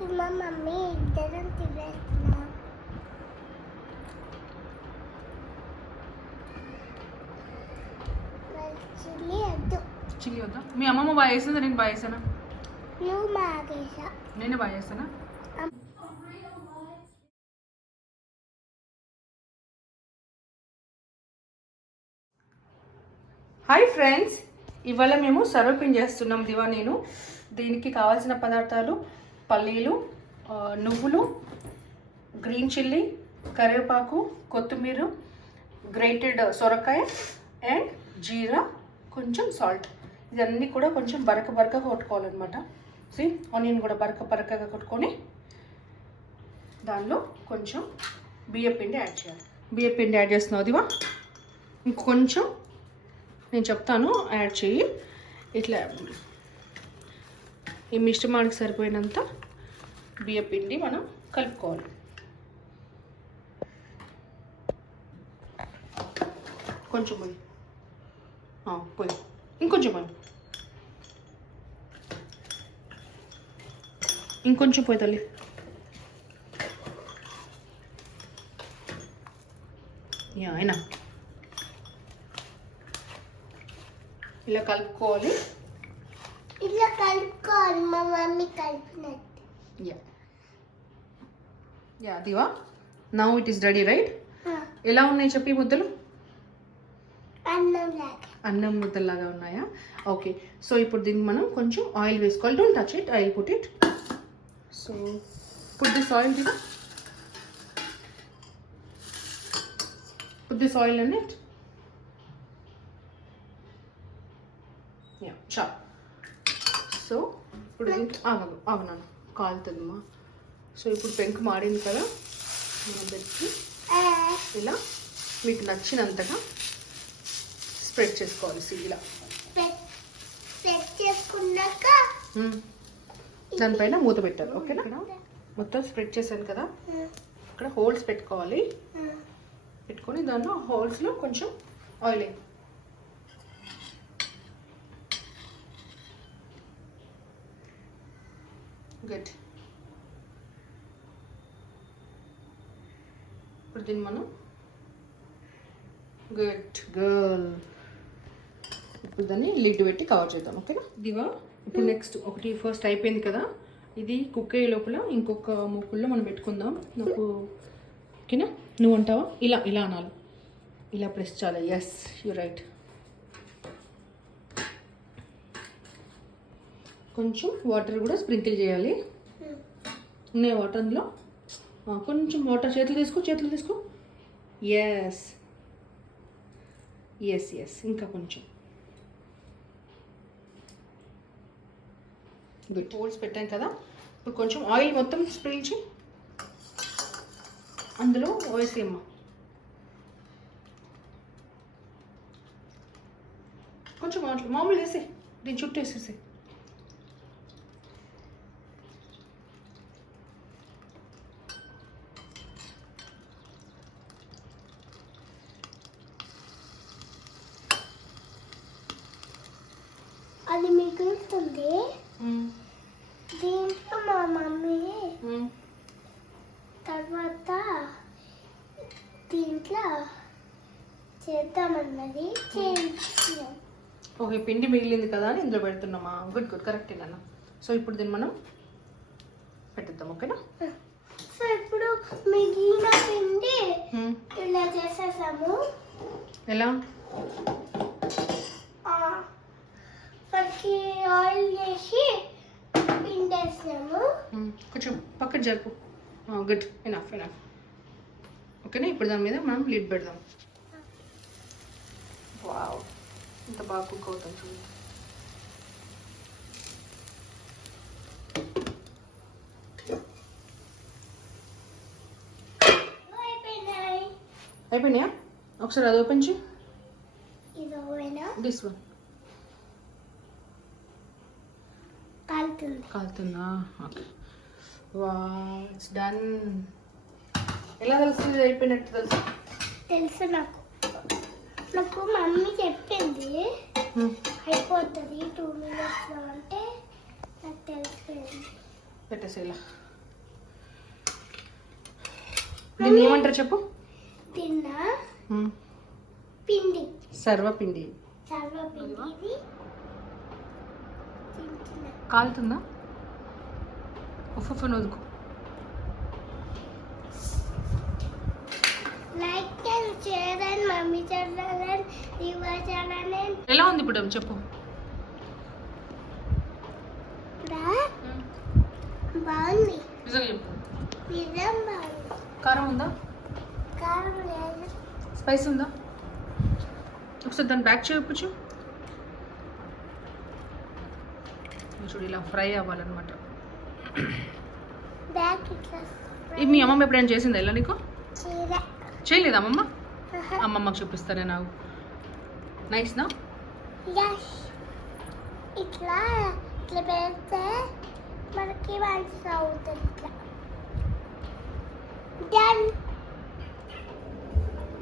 మా మమ్మీ ఇద్దరం తినేస్తున్నాం. చిల్లీ వద్దా? మీ అమ్మమ్మ బాగా చేస్తుందా, నేను బాగా చేస్తానా? నువ్వు బాగా చేసావు. నేను బాగా చేస్తానా? హాయ్ ఫ్రెండ్స్, ఇవాళ మేము సర్వపిండి చేస్తున్నాం దివా నేను. దీనికి కావాల్సిన పదార్థాలు పల్లీలు, నువ్వులు, గ్రీన్ చిల్లీ, కరివేపాకు, కొత్తిమీర, గ్రేటెడ్ సొరకాయ అండ్ జీరా, కొంచెం సాల్ట్. ఇదన్నీ కూడా కొంచెం బరకగా కొట్టుకోవాలన్నమాట. ఆనియన్ కూడా బరకగా కొట్టుకొని దానిలో కొంచెం బియ్యపిండి యాడ్ చేయాలి. బియ్యపిండి యాడ్ చేస్తున్నావు దివా. ఇంకొంచెం నేను చెప్తాను యాడ్ చేయి. ఇట్లా ఈ మిశ్రమానికి సరిపోయినంత బియ్యపిండి మనం కలుపుకోవాలి. కొంచెం పోయి పోయి ఇంకొంచెం పోయి ఇంకొంచెం పోయి తల్లి. అయినా ఇలా కలుపుకోవాలి. ఇట్లా కలుపుకోవాలి మా మమ్మీ కలిపినట్టు. Yeah Diva, now it is ready right? ఎలా ఉన్నాయి చెప్పి ముద్దలు? అన్నం ముద్దలాగా ఉన్నాయా? ఓకే, సో ఇప్పుడు దీనికి మనం కొంచెం ఆయిల్ వేసుకోవాలి. Don't touch it, I will put it. So put this oil Diva, put this oil in it. Yeah చాలు. సో ఇప్పుడు ఆగనాను కాలుతుందమ్మా. సో ఇప్పుడు పెంకు మాడింది కదా, మనం పెట్టి ఇలా మీకు నచ్చినంతగా స్ప్రెడ్ చేసుకోవాలి. ఇలా చేసుకున్నాక దానిపైన మూత పెట్టాలి. ఓకేనా? మొత్తం స్ప్రెడ్ చేశాను కదా, ఇక్కడ హోల్స్ పెట్టుకోవాలి. పెట్టుకొని దాంట్లో హోల్స్లో కొంచెం ఆయిల్ వేయాలి. గుడ్. ఇప్పుడు దీన్ని మనం గుడ్ గర్ల్. ఇప్పుడు దాన్ని లిడ్ పెట్టి కవర్ చేద్దాం. ఓకేనా దివా? ఇప్పుడు నెక్స్ట్ ఒకటి ఫస్ట్ అయిపోయింది కదా, ఇది కుక్ అయ్యే లోపల ఇంకొక ముక్కుల్లో మనం పెట్టుకుందాం. నాకు ఓకేనా? నువ్వు అంటావా? ఇలా అనాలి, ఇలా ప్రెస్ చేయాలి. Yes, you right. కొంచెం వాటర్ కూడా స్ప్రింకిల్ చేయాలి. ఉన్నాయి వాటర్ అందులో. కొంచెం వాటర్ చేతులు తీసుకో. ఎస్ ఎస్ ఎస్, ఇంకా కొంచెం. గుడ్. హోల్స్ పెట్టాం కదా, ఇప్పుడు కొంచెం ఆయిల్ మొత్తం స్ప్రించి అందులో వేసేయమ్మా. కొంచెం మామూలు వేసే, దీని చుట్టూ వేసేసి. అది మిగులుతుంది. దీంట్లో మా మమ్మీ తర్వాత దీంట్లో చేద్దామన్నది. ఓకే, పిండి మిగిలింది కదా అని ఇందులో పెడుతున్నామా? గుడ్ కరెక్ట్ అన్న. సో ఇప్పుడు దీన్ని మనం పెట్టేద్దాం. ఓకేనా? సో ఇప్పుడు మిగిలిన పిండి ఇలా చేసేసాము. ఎలా? ఆయిల్ వేసి పిండి వేసాము. కొంచెం పక్కన జరుపు. Good, enough. ఓకేనా? ఇప్పుడు దాని మీద మనం లిడ్ పెడదాం. వావ్, ఇంత బాగా కుక్ అవుతాం చూడండి. అయిపోయినాయా? ఒకసారి అది ఓపెన్ చేయి. దిస్ వన్ కాలుతుందా? Okay, wow, it's done. ఎలా తెలుస్తుంది అయిపోయినట్టు? తెలుసు నాకు మమ్మీ చెప్పింది అయిపోతుంది 2 minutesలో అంటే నాకు తెలిసిపోయింది. పెట్టేసి ఇలా దీన్ని ఏమంటారు చెప్పు. తిన్న పిండి సర్వపిండి. సర్వపిండి ఇది తింటున్నా. కాలుతుందా? ఉఫ్ వదుకు. Like and share and mummy channel and your channel and ఎలా ఉంది ఇప్పుడు చెప్పు. బాగుంది. నిజంగా చెప్పు. నిజం బాగుంది. కారం ఉందా? కారం లేదు. స్పైస్ ఉందా? ఒకసారి దాన్ని బ్యాక్ చేయొచ్చు. చూడు ఇలా ఫ్రై అవ్వాలన్నమాట. బ్యాక్ ఇట్లా ఇది మీ అమ్మమ్మ ఎప్పుడైనా చేసిందా ఇలా నీకు? చీర చేయలేదా అమ్మమ్మ? అమ్మమ్మకి చూపిస్తానే నాకు. నైస్నా? యస్. ఇట్లా ఇట్లా పెడితే మనకి మంచిగా అవుతుంది. ఇట్లా done.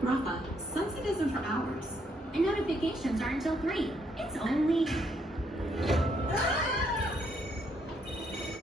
Rafa, sunset isn't for hours, and notifications aren't until 3. It's only...